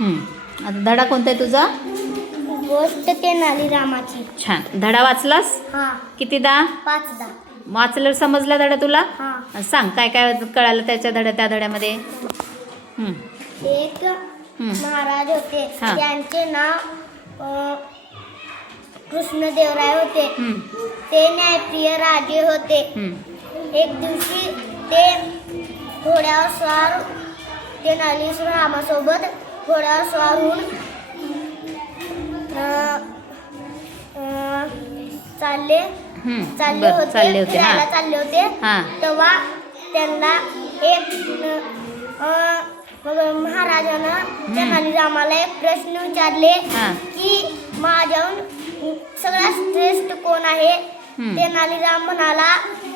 आता धडा कोणता आहे तुझा? गोष्ट तेनालीरामाची. छान. धडा वाचलास? हां. कितीदा? 5दा. वाचल्यावर समजला धडा तुला? हां. सांग काय काय कळालं त्याच्या त्या धड्यामध्ये? एक महाराज होते, हां. त्यांचे नाव कृष्णदेवराय होते. ते न्यायप्रिय राजे होते. एक दिवशी ते घोड्यावर स्वार तेनालीरामासोबत घोड्यावर स्वार होऊन चालले होते. फिरायला चालले होते. तेव्हा त्यांना एक मग महाराजानं तेनालीरामाला एक प्रश्न विचारले की माझ्याहून सगळ्यात श्रेष्ठ कोण आहे? तेनालीराम म्हणाला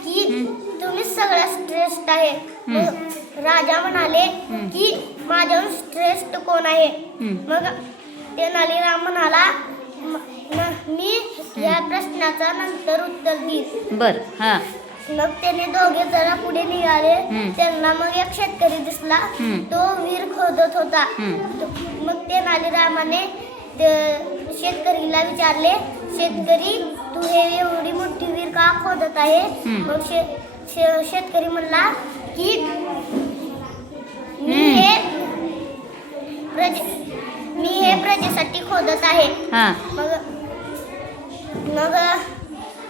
की तुम्ही सगळ्यात श्रेष्ठ आहे. मग राजा म्हणाले की माझ्याहून श्रेष्ठ कोण आहे? मग तेनालीराम म्हणाला मी या प्रश्नाचा नंतर उत्तर देईन. बर. हा. मग त्याने दोघे जरा पुढे निघाले. त्यांना मग एक शेतकरी दिसला. तो विहीर खोदत होता. मग तेनालीरामाने शेतकरीला विचारले, शेतकरी तू हे एवढी मोठी विहीर का खोदत आहे? मग शेतकरी म्हणला की मी हे प्रजेसाठी खोदत आहे.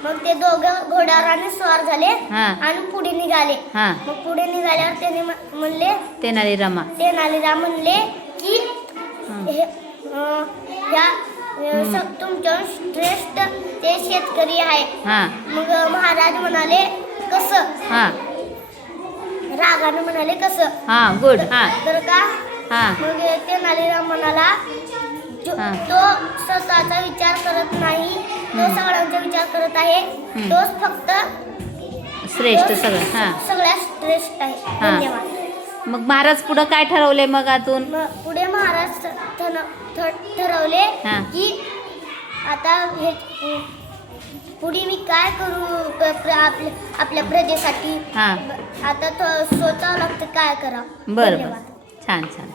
मग ते दोघं घोड्यावर स्वार झाले आणि पुढे निघाले. मग पुढे निघाल्यावर त्याने म्हणले तेनालीराम म्हणले की तुमच्या श्रेष्ठ ते शेतकरी आहे. मग महाराज म्हणाले कसं? रागाने म्हणाले कसं? गुड. तर का? मग तेनालीराम म्हणाला तो स्वतःचा विचार करत नाही, तो सगळ्यांचा विचार करत आहे. तोच फक्त श्रेष्ठ सगळ्यात श्रेष्ठ आहे. धन्यवाद. मग महाराज पुढे काय ठरवले? मग आतून पुढे महाराज ठरवले की आता हे पुढे मी काय करू आपल्या प्रजेसाठी? आता सोचावं लागतं काय करा. बरं. छान छान.